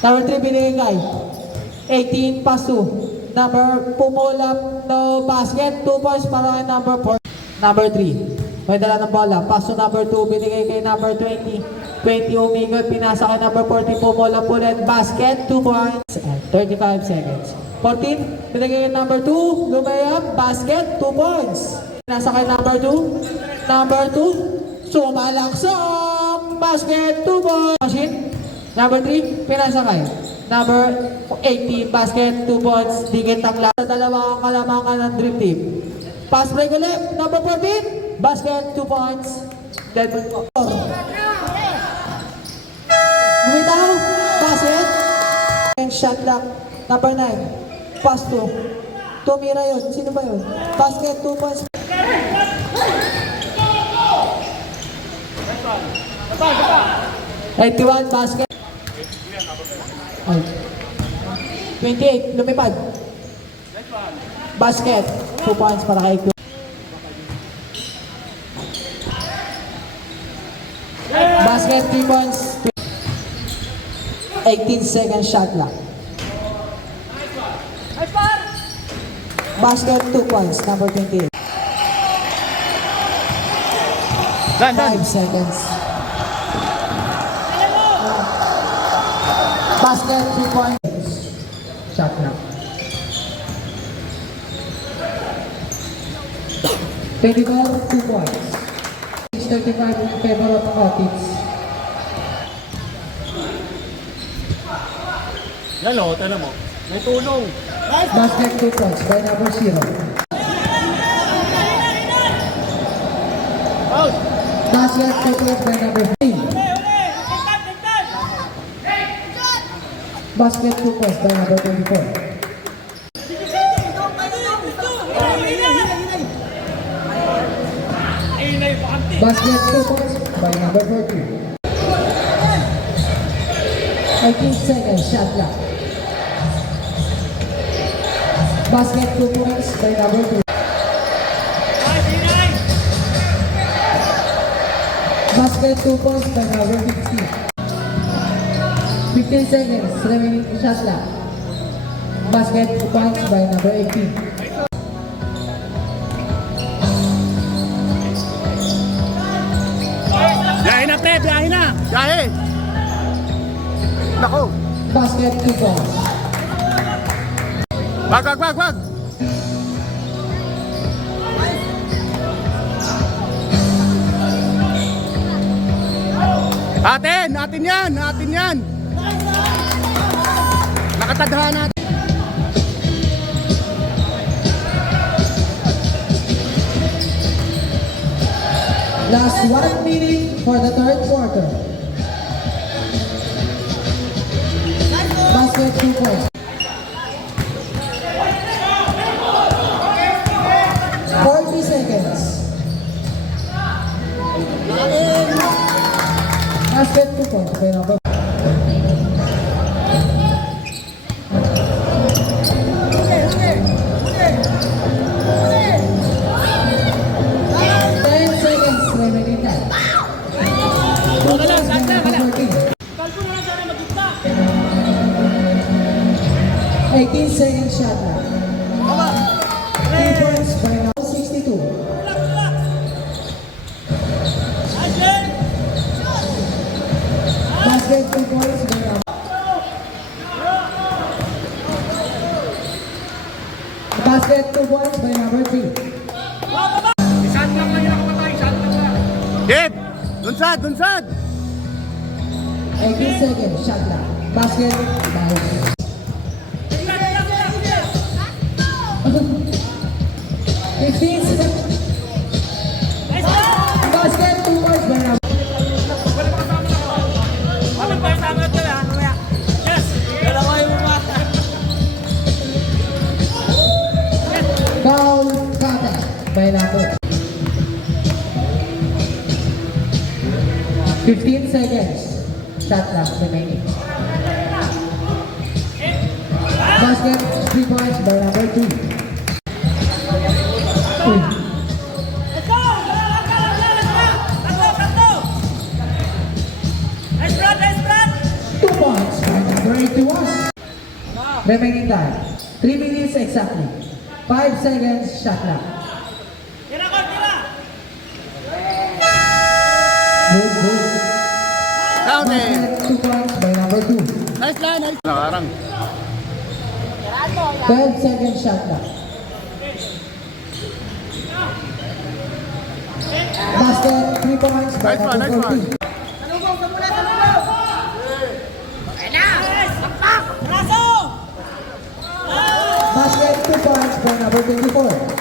Number 3, binigay kay 18, pass 2. Number, pumulap, no basket, 2 points para kay number 4. Number 3, may dala ng bola, pass to number 2, binigay kay number 20. 20, umigot, pinasa kay number 40, pumulap ulit, basket, 2 points, and 35 seconds. 14, binigay kay number 2, lumayap, basket, 2 points. Pinasa kay number 2, number 2, sumalaksak, basket, 2 points. Machine, number 3, pinasa kay number 18, basket, 2 points, digit ang lahat. Sa dalawang kalamangan ng Dream Team. Pass break ulit, number 14, basket, 2 points. Dead ball. Bumitaw, basket, and shot clock. Number 9, pass 2. Tumira yun, sino ba yun? Basket, 2 points. 81, basket. 28, lumipad. Basket, 2 points para kay Q. Basket, 3 points. 18 seconds shot clock. Basket, 2 points, number 28. 5 seconds. Basket, 3 points. Shot clock. 24, 2 points. 35 in favor of Otis. Yan o, tala mo. May tulong. Basket, 2 points by number 0. Basket, 2 points by number 3. Basket, 2 points by number 24. Basket, 2 points by number 40. 18 seconds, shot clock. Basket, 2 points by number 2. Basket, 2 points by number 15. 15 seconds, remaining shot clock. Basket, 2 points by number 18. Biyahe na, pre! Biyahe na! Biyahe! Nako! Basket, 2 points. Wag! Atin yan! Nakatadhan natin. Last 1 minute for the third quarter. Basket, 2 points. 40 seconds. Basket, 2 points by number 10 seconds remaining time. 18 seconds shot clock. 3 points by number 62. Basket, 2 points by number. Basket, 2 points by number 3. Dib! Dunsad! 18 seconds shot clock. Basket, by 15 seconds. Basket, 2 points by number. Foul contact by number. 15 seconds. Shot clock remaining. Basket, 3 points by number 2. Two points by number 81. Remaining time, 3 minutes exactly. 5 seconds shot clock. Good, good. Count it. Basket, 2 points by number 2. Nice line, nice. Nakarang. 12 seconds shot clock. Basket, 3 points by Nice one, number nice one. 14. Basket, 2 points by number 24.